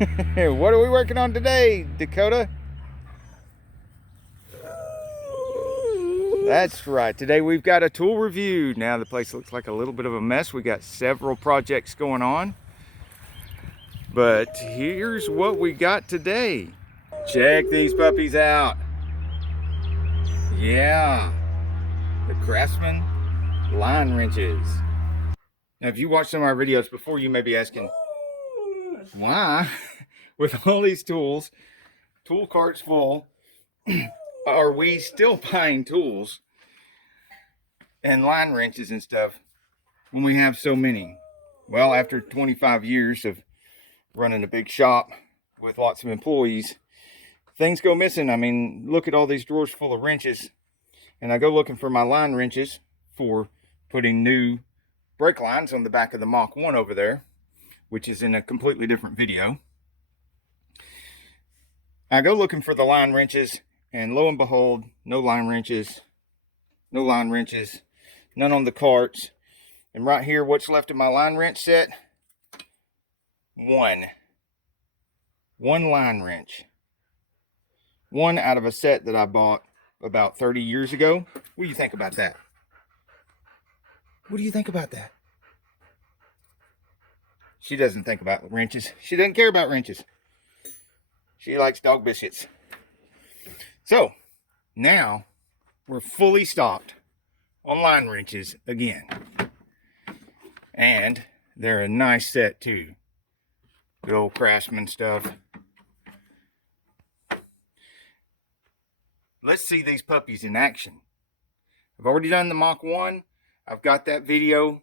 What are we working on today, Dakota? That's right. Today we've got a tool review. Now the place looks like a little bit of a mess. We got several projects going on. But here's what we got today. Check these puppies out. Yeah. The Craftsman line wrenches. Now if you watched some of our videos before, you may be asking, why, with all these tools, tool carts full, are we still buying tools and line wrenches and stuff when we have so many? Well, after 25 years of running a big shop with lots of employees, things go missing. I mean, look at all these drawers full of wrenches, and I go looking for my line wrenches for putting new brake lines on the back of the Mach 1 over there, which is in a completely different video. I go looking for the line wrenches, and lo and behold, no line wrenches, none on the carts. And right here, what's left of my line wrench set? One line wrench. One out of a set that I bought about 30 years ago. What do you think about that? What do you think about that? She doesn't think about wrenches. She doesn't care about wrenches. She likes dog biscuits. So, now we're fully stocked on line wrenches again. And they're a nice set too. Good old Craftsman stuff. Let's see these puppies in action. I've already done the Mach 1. I've got that video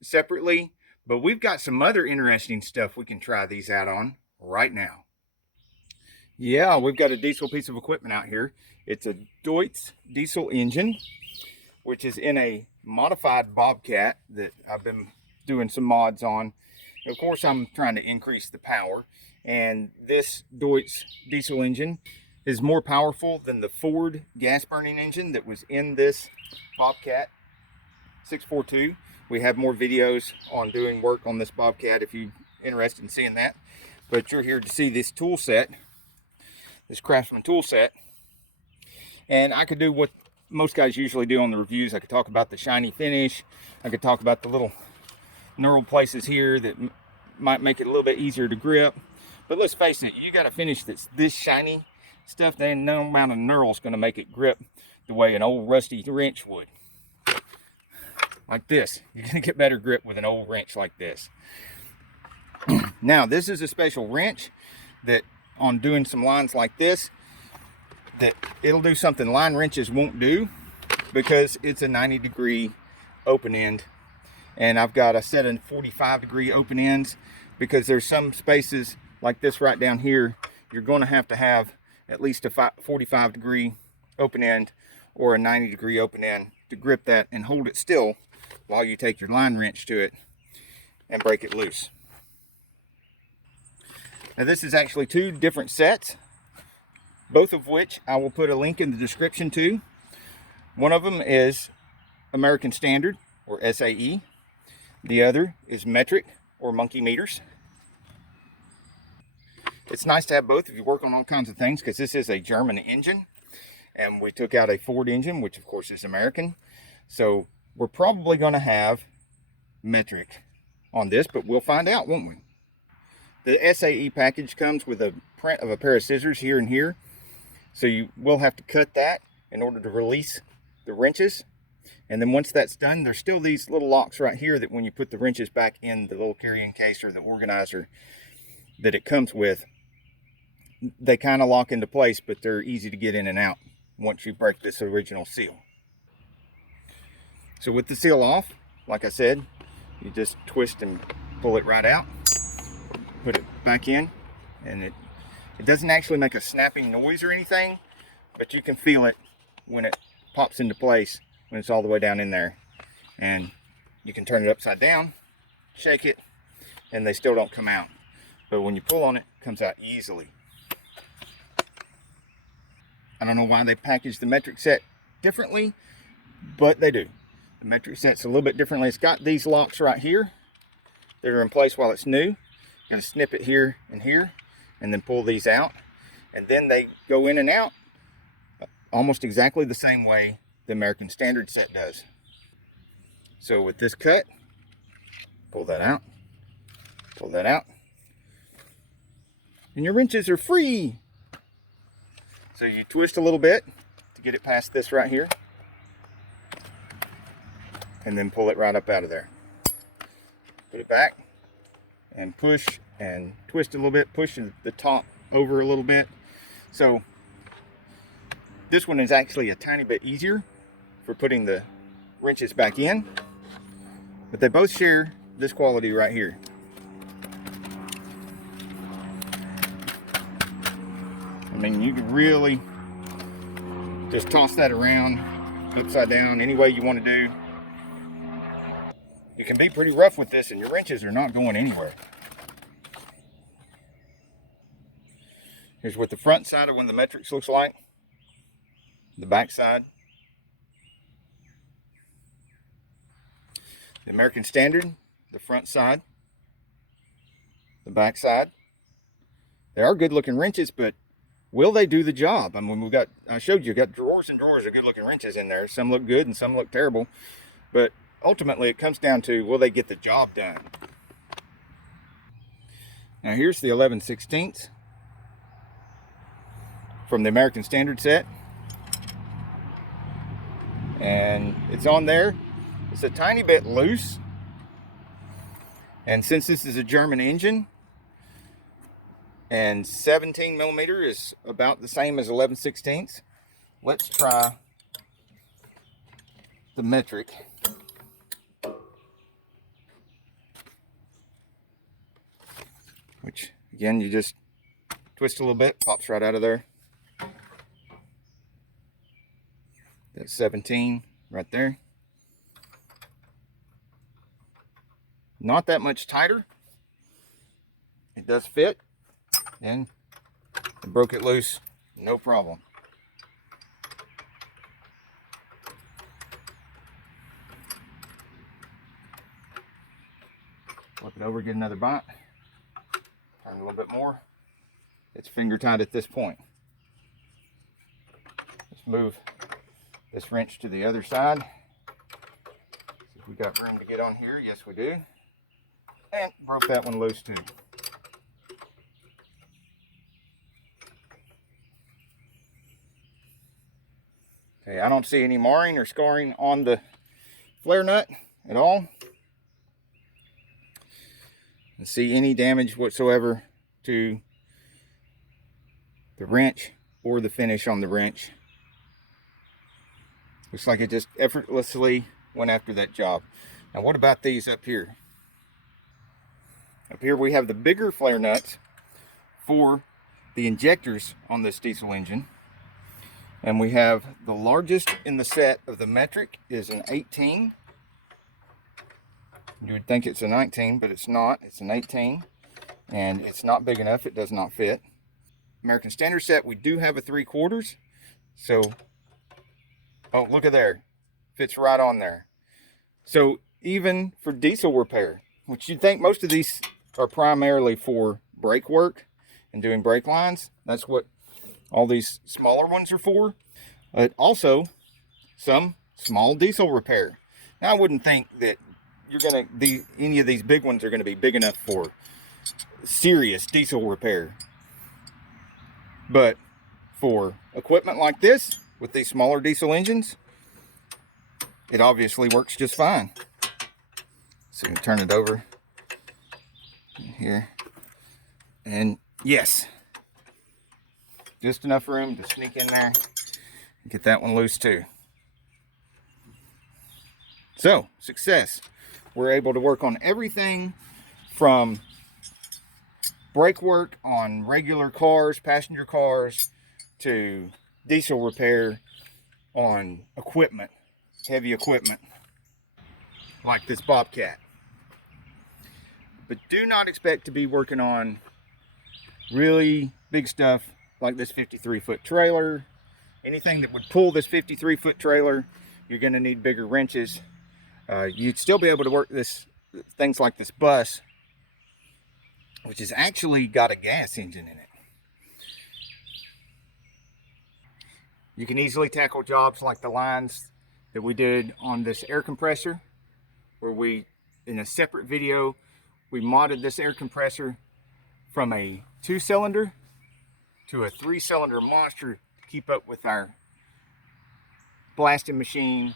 separately. But we've got some other interesting stuff we can try these out on right now. Yeah, we've got a diesel piece of equipment out here. It's a Deutz diesel engine, which is in a modified Bobcat that I've been doing some mods on. Of course, I'm trying to increase the power, and this Deutz diesel engine is more powerful than the Ford gas burning engine that was in this Bobcat 642. We have more videos on doing work on this Bobcat if you're interested in seeing that. But you're here to see this tool set, this Craftsman tool set. And I could do what most guys usually do on the reviews. I could talk about the shiny finish. I could talk about the little knurled places here that might make it a little bit easier to grip. But let's face it, you got to finish this shiny stuff, then no amount of knurl is going to make it grip the way an old rusty wrench would. Like this. You're going to get better grip with an old wrench like this. Now, this is a special wrench that on doing some lines like this, that it'll do something line wrenches won't do, because it's a 90-degree open end. And I've got a set of 45-degree open ends, because there's some spaces like this right down here, you're going to have at least a 45-degree open end or a 90-degree open end to grip that and hold it still while you take your line wrench to it and break it loose. Now this is actually two different sets, both of which I will put a link in the description to. One of them is American Standard, or SAE. The other is metric, or monkey meters. It's nice to have both if you work on all kinds of things, because this is a German engine, and we took out a Ford engine, which of course is American. So we're probably going to have metric on this, but we'll find out, won't we? The SAE package comes with a print of a pair of scissors here and here. So you will have to cut that in order to release the wrenches. And then once that's done, there's still these little locks right here that when you put the wrenches back in the little carrying case or the organizer that it comes with, they kind of lock into place, but they're easy to get in and out once you break this original seal. So with the seal off, like I said, you just twist and pull it right out, put it back in, and it doesn't actually make a snapping noise or anything, but you can feel it when it pops into place, when it's all the way down in there. And you can turn it upside down, shake it, and they still don't come out. But when you pull on it, it comes out easily. I don't know why they package the metric set differently, but they do. The metric set's a little bit differently. It's got these locks right here that are in place while it's new. Gonna snip it here and here, and then pull these out, and then they go in and out almost exactly the same way the American Standard set does. So with this cut, pull that out, and your wrenches are free. So you twist a little bit to get it past this right here, and then pull it right up out of there. Put it back and push and twist a little bit, push the top over a little bit. So this one is actually a tiny bit easier for putting the wrenches back in, but they both share this quality right here. I mean, you can really just toss that around upside down any way you want to do. You can be pretty rough with this and your wrenches are not going anywhere. Here's what the front side of one of the metrics looks like. The back side. The American Standard, the front side, the back side. They are good looking wrenches, but will they do the job? I mean, I showed you, got drawers and drawers of good looking wrenches in there. Some look good and some look terrible, but ultimately it comes down to, will they get the job done? Now here's the 11/16 from the American Standard set. And it's on there. It's a tiny bit loose. And since this is a German engine, and 17 millimeter is about the same as 11/16, let's try the metric. Which, again, you just twist a little bit, pops right out of there. That's 17 right there. Not that much tighter. It does fit, and I broke it loose, no problem. Flip it over, get another bite. Turn a little bit more. It's finger tight at this point. Let's move this wrench to the other side. See if we got room to get on here. Yes, we do. And broke that one loose too. Okay, I don't see any marring or scarring on the flare nut at all. I see any damage whatsoever to the wrench or the finish on the wrench. Looks like it just effortlessly went after that job. Now what about these up here? Up here we have the bigger flare nuts for the injectors on this diesel engine. And we have the largest in the set of the metric is an 18. You would think it's a 19, but it's not. It's an 18. And it's not big enough. It does not fit. American Standard set, we do have a 3/4. So, oh, look at there. Fits right on there. So, even for diesel repair, which you'd think most of these are primarily for brake work and doing brake lines. That's what all these smaller ones are for. But also, some small diesel repair. Now, I wouldn't think that any of these big ones are going to be big enough for serious diesel repair. But for equipment like this, with these smaller diesel engines, it obviously works just fine. So you can turn it over here. And yes, just enough room to sneak in there and get that one loose too. So, success. We're able to work on everything from brake work on regular cars, passenger cars, to diesel repair on equipment, heavy equipment, like this Bobcat. But do not expect to be working on really big stuff like this 53-foot trailer. Anything that would pull this 53-foot trailer, you're going to need bigger wrenches. You'd still be able to work things like this bus, which has actually got a gas engine in it. You can easily tackle jobs like the lines that we did on this air compressor, where we, in a separate video, we modded this air compressor from a 2-cylinder to a 3-cylinder monster to keep up with our blasting machine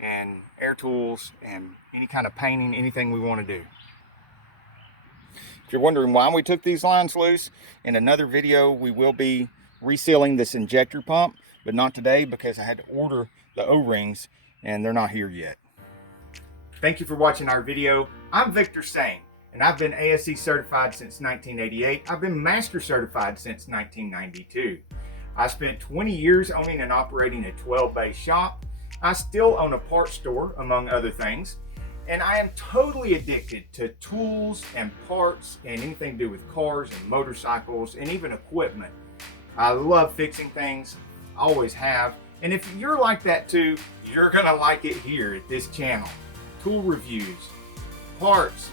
and air tools and any kind of painting, anything we want to do. If you're wondering why we took these lines loose, in another video we will be resealing this injector pump, but not today because I had to order the O-rings and they're not here yet. Thank you for watching our video. I'm Victor Sane, and I've been ASE certified since 1988. I've been Master certified since 1992. I spent 20 years owning and operating a 12-bay shop. I still own a parts store, among other things. And I am totally addicted to tools and parts and anything to do with cars and motorcycles and even equipment. I love fixing things, always have. And if you're like that too, you're gonna like it here at this channel. Tool reviews, parts,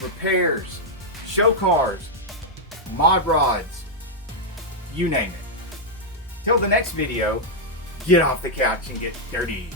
repairs, show cars, mod rods, you name it. Till the next video, get off the couch and get dirty.